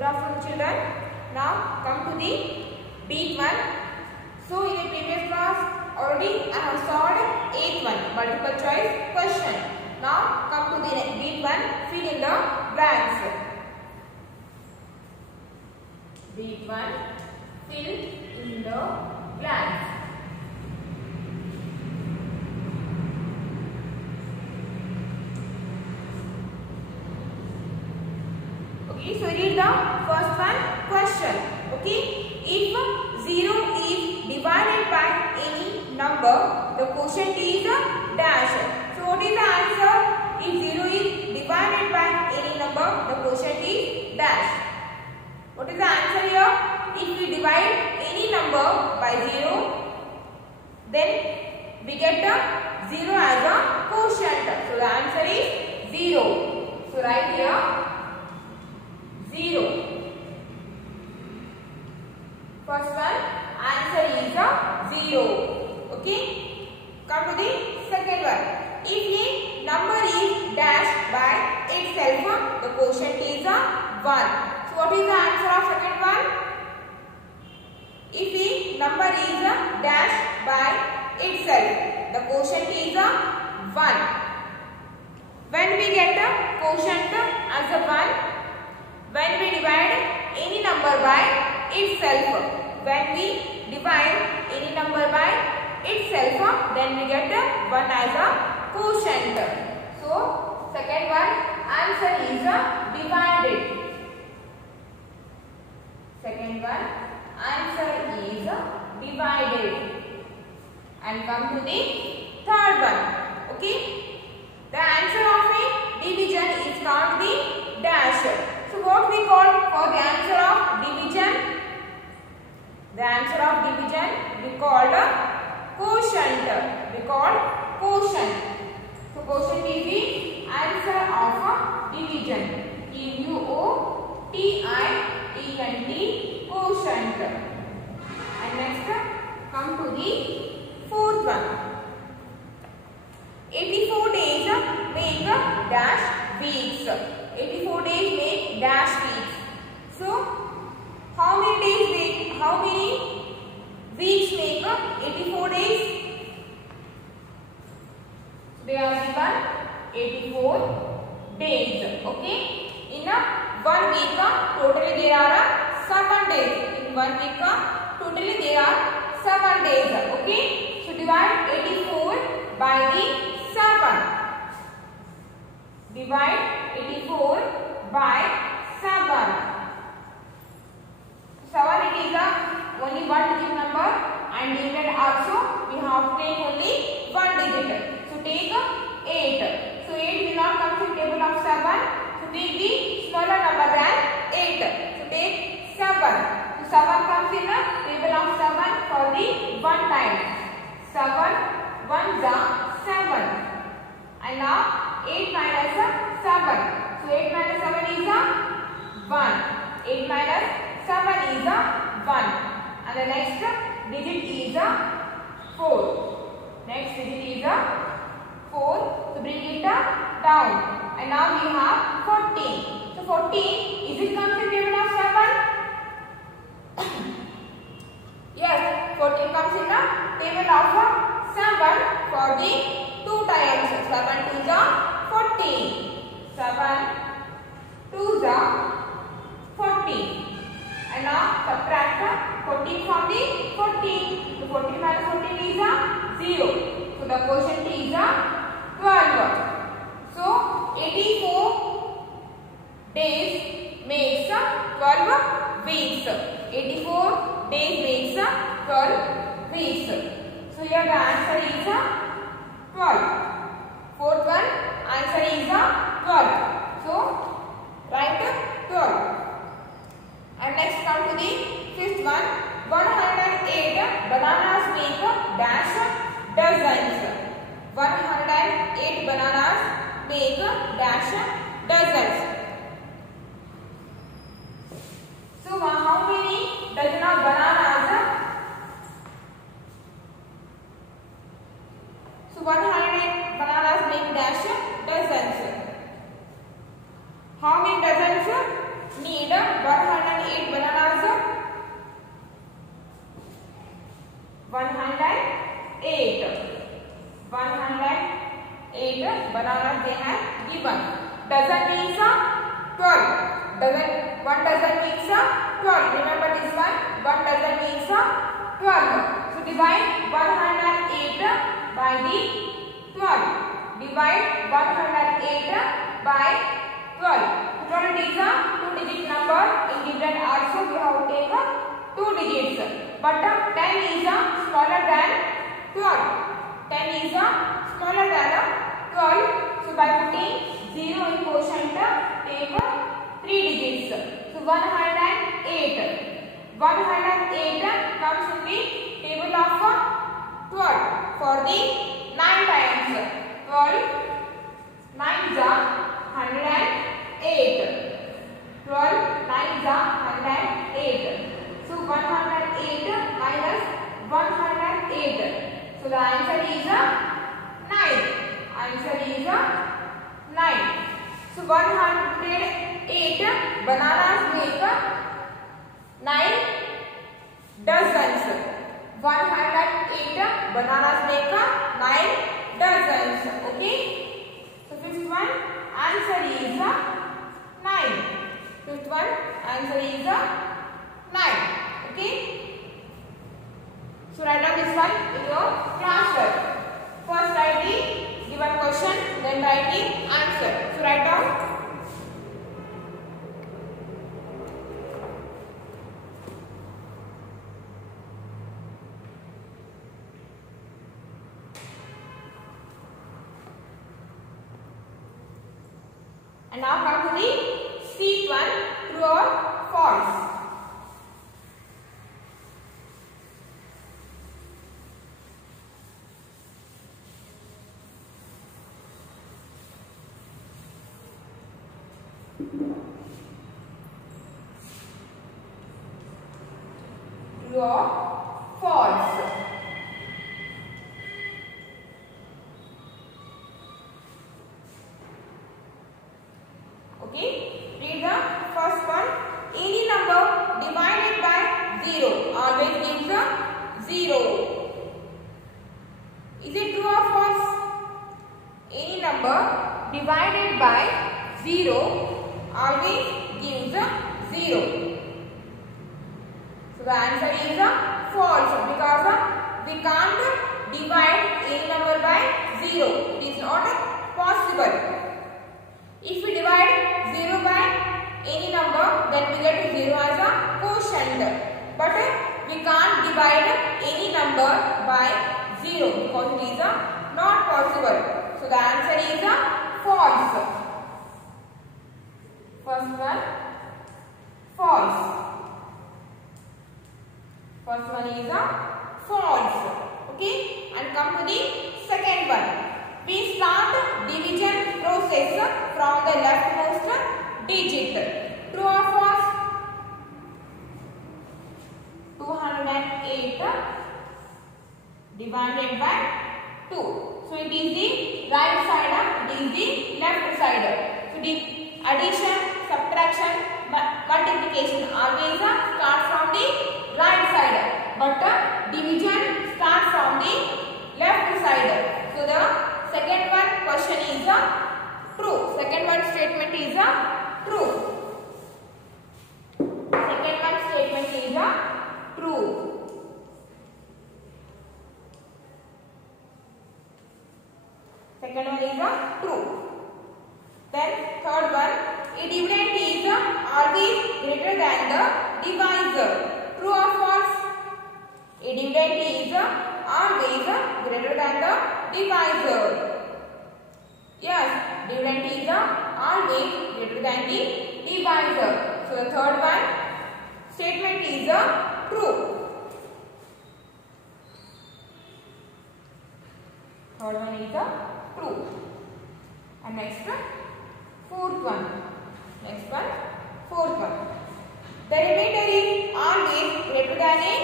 Good afternoon, children. Now come to the beat one. So in the previous class already I have solved 8th one multiple choice question. Now come to the beat one. Fill in the blanks. Beat one. Fill in the blanks. Okay, so read the first one question. Okay, if 0 is divided by any number, the quotient is a dash. So what is the answer? If 0 is divided by any number, the quotient is dash. What is the answer here? If we divide any number by 0, then we get the 0 as a quotient. So the answer is 0. So write here 0. First one answer is a 0. Okay. Come to the second one. If a number is dashed by itself, the quotient is a 1. So what is the answer of second one? If a number is dashed by itself, the quotient is a 1. When we get the quotient as a 1? When we divide any number by itself, when we divide any number by itself, then we get 1 as a quotient. So, second one answer is divided. Second one answer is divided. And come to the third one. Okay. The answer of a division is called the dash. So what we call for the answer of division? The answer of division we called quotient. We call quotient. So quotient is the answer of division. Q-U-O-T-I-E-N-T, quotient. And next come to the fourth one. 84 days make dash weeks. 84 days make dash weeks. So, how many weeks make 84 days? They are given 84 days. Okay. In a 1 week, totally there are 7 days. In 1 week, totally there are 7 days. Okay. So, divide 84 by the 7. Divide 84 by 7. 7 it is only one digit number, and divided also we have to take only one digit. So take 8. So 8 will not come to table of 7. So take the smaller number than 8. So take 7. So 7 comes in the table of 7 for the one time. 7 1s are 7. And now 8 minus 7. So 8 minus 7 is 1. 8 minus 7 is 1. And the next digit is 4. Next digit is 4. So bring it down. And now we have 14. So 14, is it comes in table of 7? Yes, 14 comes in the table of 7 for the 2 times. 7 2s are 14. 7 2s are 14. And now subtract 14 from the 14. So 14 minus 14 is 0. So the quotient is 12. So 84 days makes 12 weeks. 84 days makes 12 weeks. So here the answer is 12. Fourth one answer is 12. So write 12. And next come to the fifth one. 108 bananas make dash dozens. 108 bananas make dash dozens. So how many dozen of bananas? So 108 bananas make dash dozens. How many dozens need 100 bananas they have given. Dozen means 12. One dozen means 12. Remember this one. One dozen means 12. So divide 108 by the 12. Divide 108 by 12. 12 is a 2-digit number. In different also we have to take 2 digits. But 10 is smaller than 12. 10 is smaller than 12. So by putting 0 in quotient, take 3 digits. So 108. 108 comes in the table of 12 for the 9 times. 12 9s are 108. 12 9s are 108. So 108 minus 108. So the answer is 9. Answer is 9. So 108 bananas make 9 dozens. 108 bananas make 9 dozens. Okay. So fifth one answer is 9. Fifth one answer is 9. Okay. So write down this one in your classwork. First write the given question, then write the answer. So write down. And now come to the seat one, true or false. True or false. Okay, read the first one. Any number divided by 0 always gives a 0. Is it true or false? Any number divided by 0 always gives a 0. So the answer is false because we can't divide any number by 0. It is not possible. If we divide 0 by any number, then we get 0 as a quotient. But we can't divide any number by 0 because it is not possible. So the answer is false. First one, false. First one is false. Okay, and come to the second one. We start division process from the leftmost digit. True or false? 208 divided by 2. So it is the right side, it is the left side. So the addition, subtraction, multiplication always start from the right side. But division starts from the left side. So the second one question is true. Second one statement is true. Second one statement is true. Second one is true. Then third one, a dividend is always greater than the divisor. True or false? A dividend is always greater than the divisor. Yes, dividend is always greater than the divisor. So the third one statement is true. Third one is true. And next, fourth one. Next one, fourth one. The remainder is always greater than a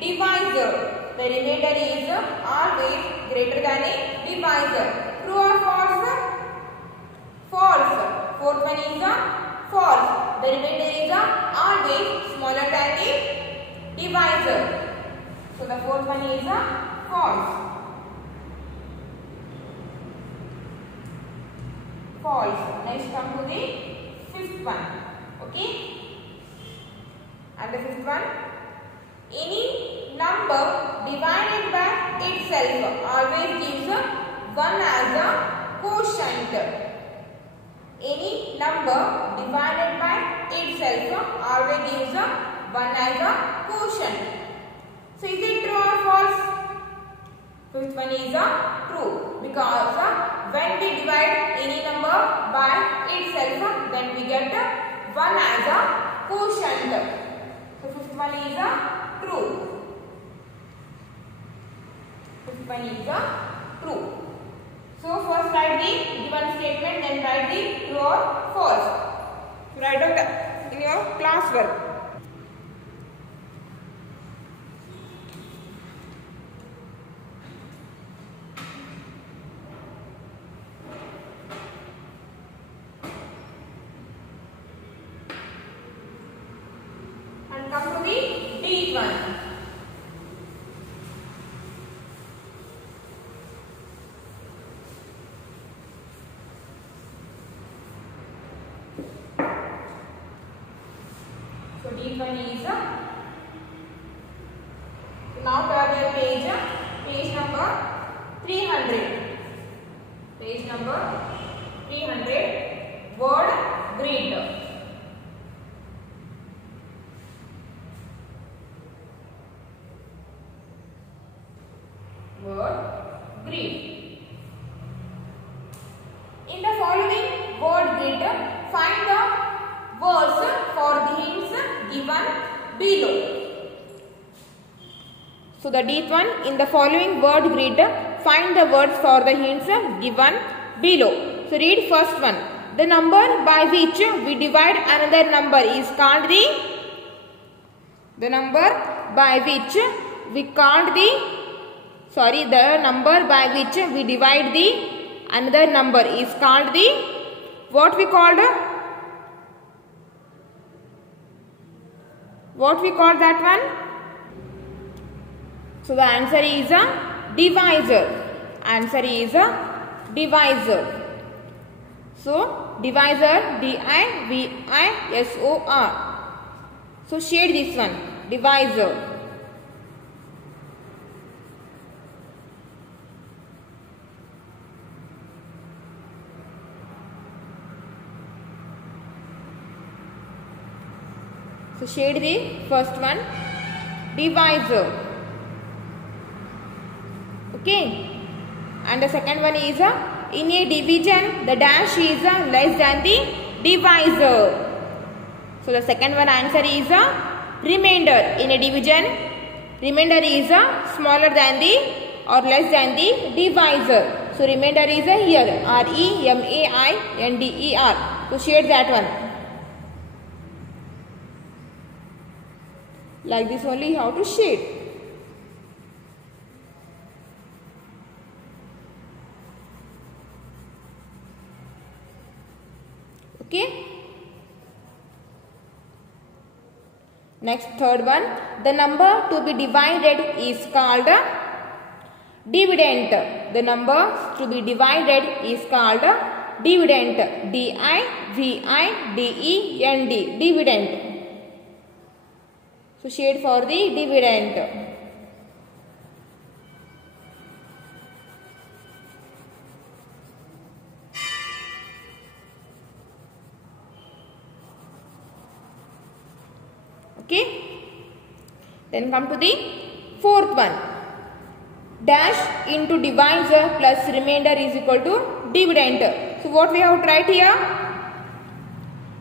divisor. The remainder is always greater than a divisor. True or false? False. Fourth one is false. The remainder is always smaller than the divisor. So the fourth one is false. false. Next come to the fifth one. Okay. And the fifth one, any number divided by itself always gives 1 as a quotient. Any number divided by itself always gives 1 as a quotient. So is it true or false? Fifth one is true, because when we divide any number by itself, then we get 1 as a quotient. So fifth one is true. Fifth one is true. So first write the given statement, then write the true or false. So write down in your class work. And come to the D one. So D1 is now turn your page number 300. Page number 300. Word grid. Word grid. In the following word grid, find the words for the hints given below. So the D1, in the following word grid, find the words for the hints given below. So read first one. The number by which we divide another number is called the number by which we count the number by which we divide the another number is called what we call that one? So the answer is a divisor. Answer is a divisor. So divisor, D-I-V-I-S-O-R. So shade this one, divisor. So shade the first one, divisor. Okay. And the second one is in a division, the dash is less than the divisor. So the second one answer is remainder. In a division, remainder is smaller than the or less than the divisor. So remainder is here, R-E-M-A-I-N-D-E-R. So shade that one. Like this only you have to shade. Okay. Next, third one. The number to be divided is called dividend. The number to be divided is called dividend. D-I-V-I-D-E-N-D. Dividend. So shade for the dividend. Okay. Then come to the fourth one. Dash into divisor plus remainder is equal to dividend. So what we have to write here?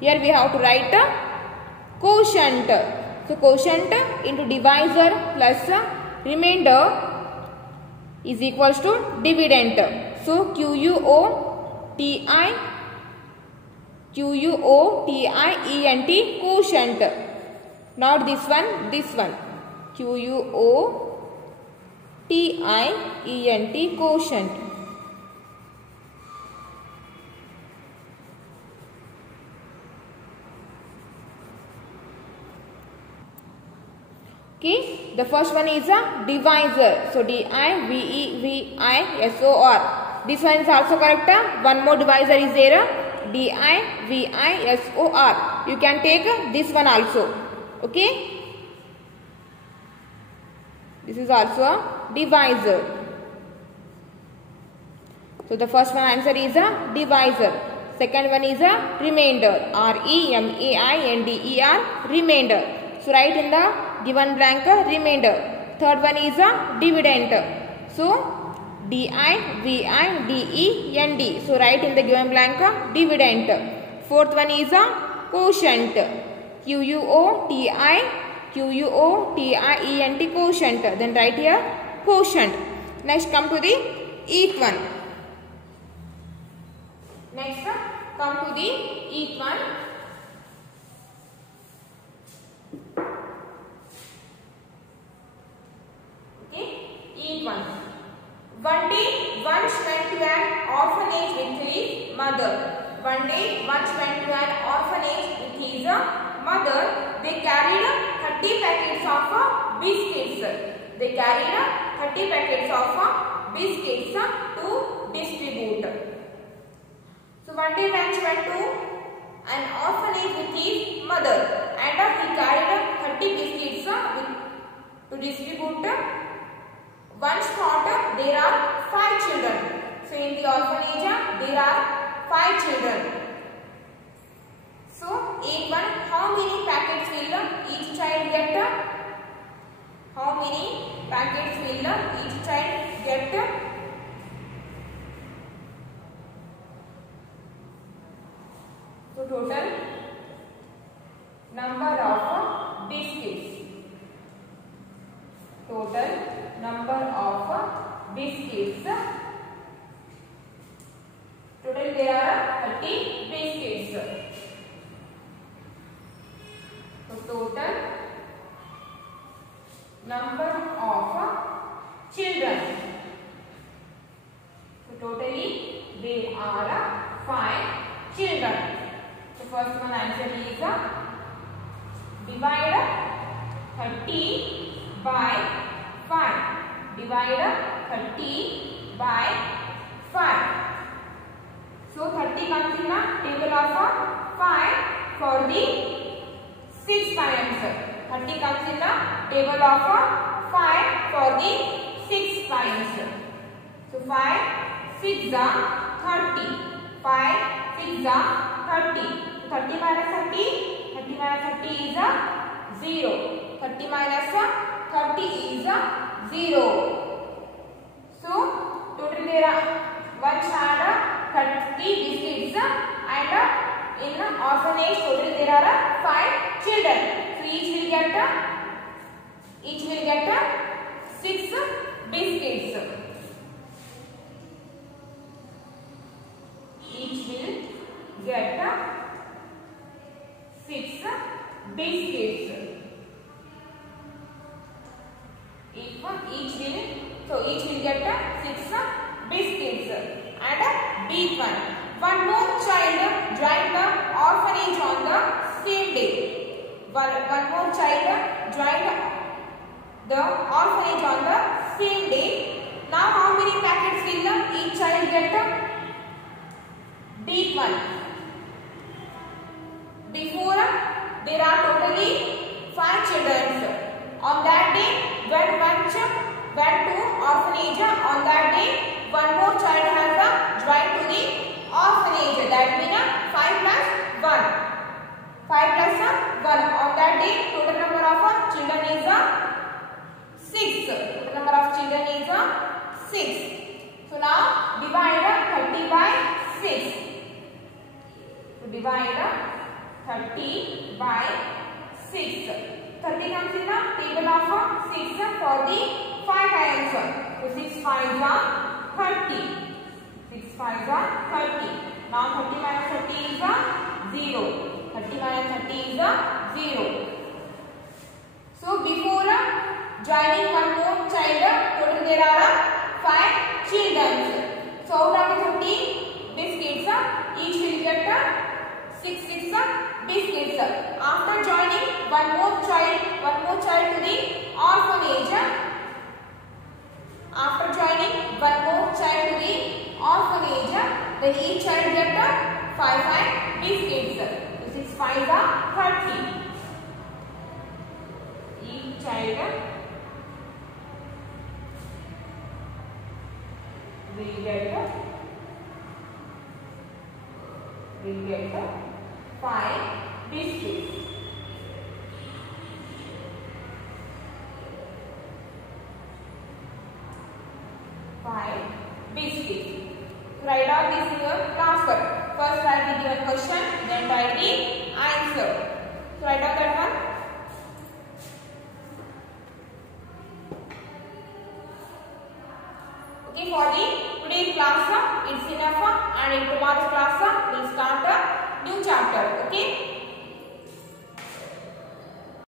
Here we have to write quotient. So quotient into divisor plus remainder is equals to dividend. So Q-U-O-T-I-E-N-T quotient. Not this one, this one. Q-U-O-T-I-E-N-T quotient. Okay, the first one is a divisor. So D-I-V-E-V-I-S-O-R. This one is also correct. One more divisor is there. divisor. You can take this one also. Okay. This is also a divisor. So the first one answer is a divisor. Second one is a remainder. remainder. Remainder. So write in the given blank remainder. Third one is a dividend. So dividend. So write in the given blank dividend. Fourth one is a quotient. quotient. Quotient. Then write here quotient. Next come to the eighth one. Next come to the eighth one. Okay, eighth one. One day, once went to an orphanage with his mother. One day, once went to an orphanage with his mother. They carried 30 packets of biscuits. They carried 30 packets of biscuits to distribute. So one day, once went to an orphanage with his mother, and he carried 30 biscuits to distribute. Once thought there are 5 children. So in the orphanage there are 5 children. So one, how many packets will each child get? How many packets will each child get? So total number of biscuits. Total number of biscuits. Total there are 30 biscuits. So total number of children. So totally there are 5 children. So first one answer is divide 30 by 5. Divide 30 by 5. So 30 comes in the table of 5 for the 6th answer. 30 comes in the table of 5 for the 6th answer. So 5 6 are 30. 5 6 are 30. 30 minus 30. 30 minus 30 is 0. 30 minus 30 is 0. So total there are one child 30 biscuits and in orphanage total there are 5 children. So each will get 6 biscuits. Each will get 6 biscuits. Each will get 6 biscuits. And big one. One more child joined the orphanage on the same day. One more child joined the orphanage on the same day. Now how many packets will each child get? Big one. Before there are totally 5 children. On that day when one child went to orphanage, on that day one more child has joined to the orphanage. That means 5 plus 1. 5 plus 1. On that day total number of children is 6. Total number of children is 6. So now divide 30 by 6. So divide 30 by 6. 30 comes in the table of 6 for the 5 answer. So 6 5s are 30. 6 5s are 30. Now 30 minus 30 is 0. 30 minus 30 is 0. So before joining one more child, total there are 5 children. So out of 30 biscuits, each will get 6 biscuits. After joining one more child to the orphanage. After joining one more child to the 5 are 30. Each child will get 5 biscuits. Write down this in your class work. First write the given question, then write the answer. So write down that